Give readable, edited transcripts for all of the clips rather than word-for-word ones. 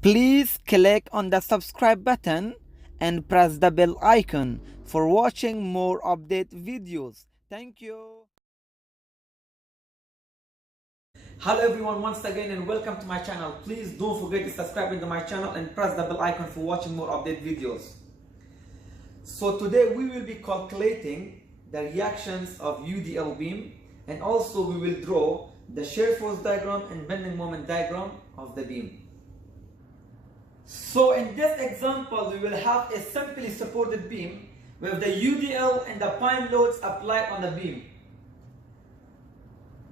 Please click on the subscribe button and press the bell icon for watching more update videos. Thank you. Hello everyone, once again, and welcome to my channel. Please don't forget to subscribe to my channel and press the bell icon for watching more update videos. So today we will be calculating the reactions of UDL beam, and also we will draw the shear force diagram and bending moment diagram of the beam. So in this example, we will have a simply supported beam with the UDL and the prime loads applied on the beam.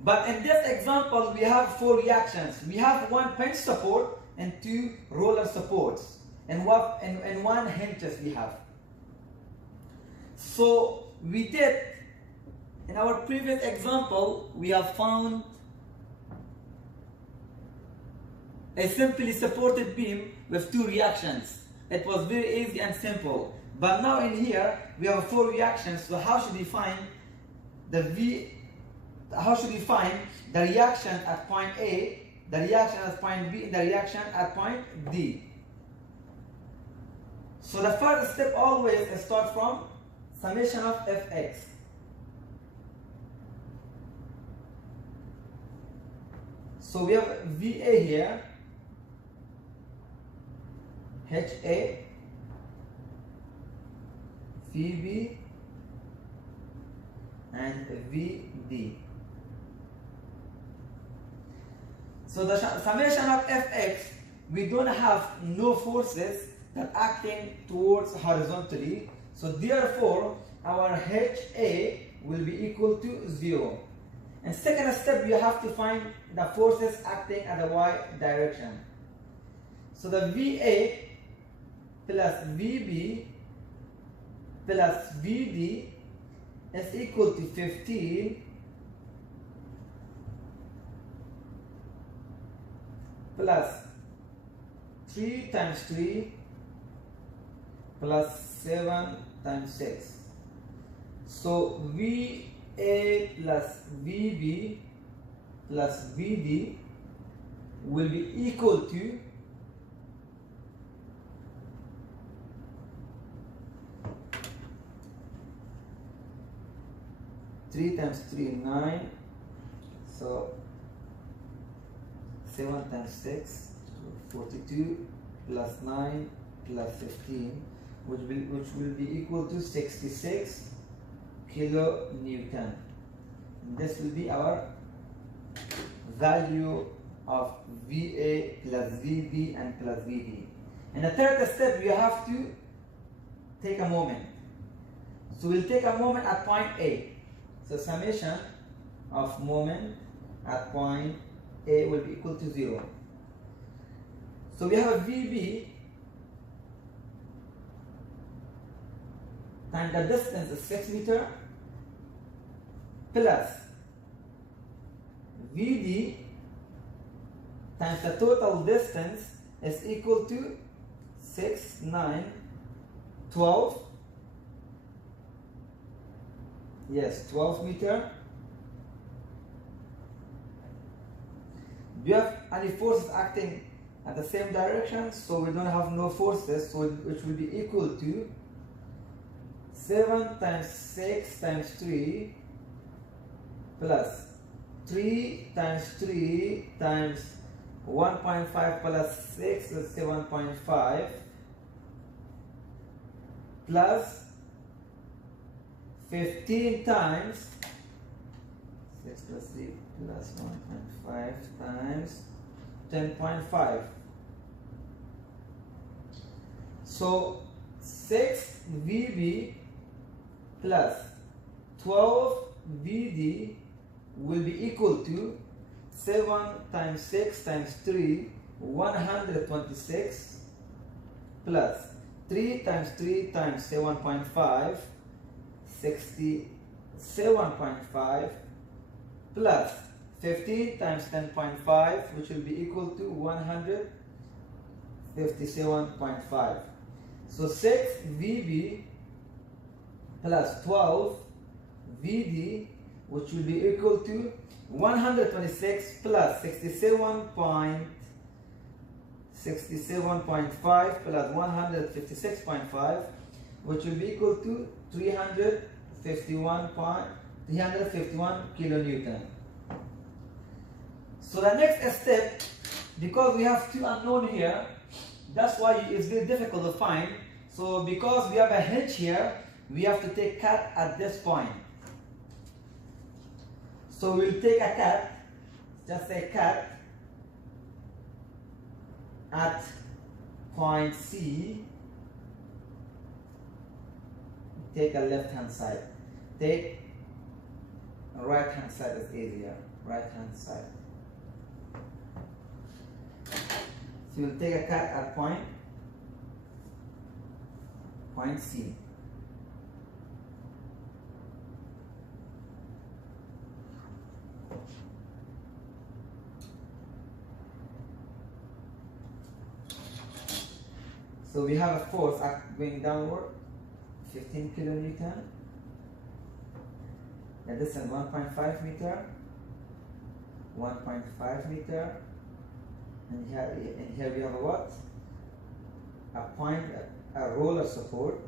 But in this example, we have four reactions. We have one pinch support and two roller supports, and one hinges we have. So we did, in our previous example, we have found a simply supported beam with two reactions. It was very easy and simple. But now in here we have four reactions. So how should we find the reaction at point A, the reaction at point B, and the reaction at point D? So the first step always is start from summation of Fx. So we have VA here, HA, VB, and VD. So the summation of Fx, we don't have no forces that acting towards horizontally. So therefore, our HA will be equal to 0. And second step, you have to find the forces acting at the y direction. So the VA plus VB plus VD is equal to 15 plus 3 times 3 plus 7 times 6. So VA plus VB plus VD will be equal to 3 times 3, 9. So 7 times 6, 42 plus 9 plus 15, which will be equal to 66 kilonewton. And this will be our value of VA plus VB and plus VD. And the third step, we have to take a moment. So we'll take a moment at point A. So summation of moment at point A will be equal to 0. So we have a VB and the distance is 6 meters plus VD times the total distance is equal to 6, 9, 12. Yes, 12 meters. Do you have any forces acting at the same direction? So we don't have no forces, so which will be equal to 7 times 6 times 3 plus 3 times 3 times 1.5 plus 6 is 7.5 plus 15 times 6 plus 3 plus 1.5 times 10.5. So 6 VB plus 12 VD will be equal to 7 times 6 times 3, 126 plus 3 times 3 times 7.5, 67.5 plus 15 times 10.5, which will be equal to 157.5. So 6 VB plus 12 VD, which will be equal to 126 plus 67.5 67.5 plus 156.5, which will be equal to 351 kilonewton. So the next step, because we have two unknown here, that's why it's very difficult to find. So because we have a hinge here, we have to take cut at this point. So we'll take a cut, just say cut at point C. Take a left hand side. Take a right hand side is easier. Right hand side. So you'll take a cut at point C. So we have a force going downward, 15 kilonewton. The distance 1.5 meter, 1.5 meter, and here we have a what? A roller support,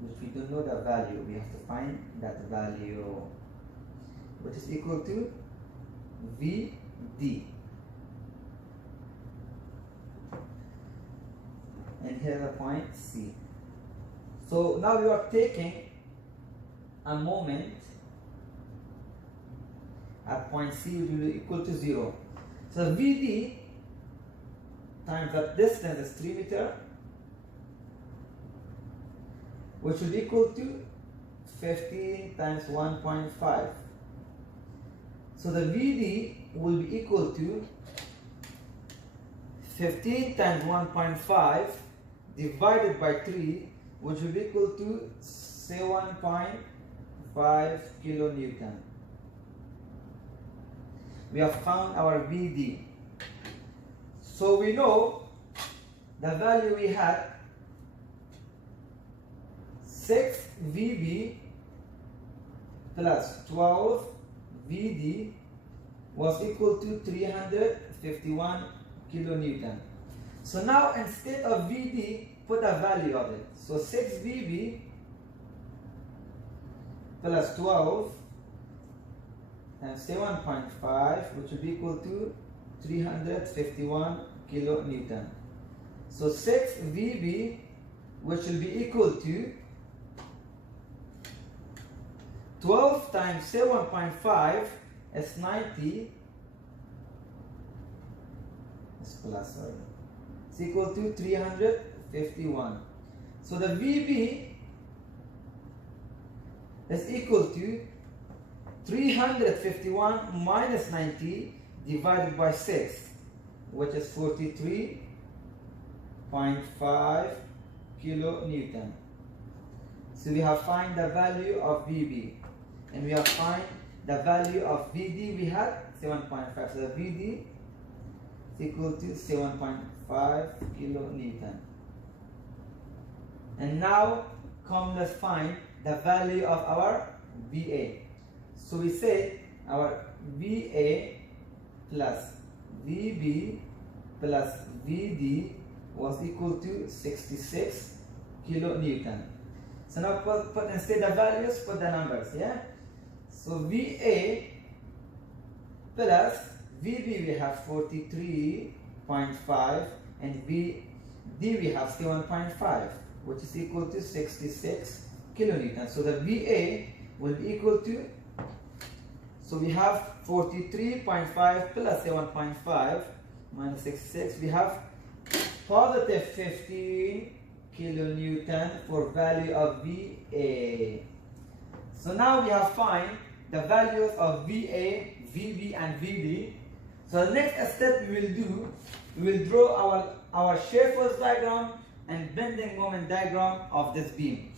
which we don't know the value. We have to find that value, which is equal to VD. And here's the point C. So now we are taking a moment at point C, which will be equal to 0. So VD times that distance is 3 meters, which will be equal to 15 times 1.5. So the VD will be equal to 15 times 1.5 divided by 3, which will be equal to 7.5 kilonewton. We have found our VD. So we know the value we had, 6 VB plus 12 VD was equal to 351 kilonewton. So now instead of VD, put a value of it. So 6 VB plus 12 times 7.5, which will be equal to 351 kilonewton. So 6 VB, which will be equal to 12 times 7.5 is 90. It's plus, sorry. It's equal to 351. So the VB is equal to 351 minus 90 divided by 6, which is 43.5 kilonewton. So we have find the value of VB, and we have find the value of VD. We had 7.5. So the VD is equal to 7.5 kilonewton. And now let's find the value of our VA. So we say our VA plus VB plus VD was equal to 66 kilonewton. So now put instead the values, put the numbers, yeah? So VA plus VB we have 43.5 and VD we have 7.5, which is equal to 66 kilonewton. So the VA will be equal to, so we have 43.5 plus 7.5 minus 66, we have positive 15 kilonewton for value of VA. So now we have find the values of VA, VB and VD. So the next step we will do, we will draw our shear force diagram and bending moment diagram of this beam.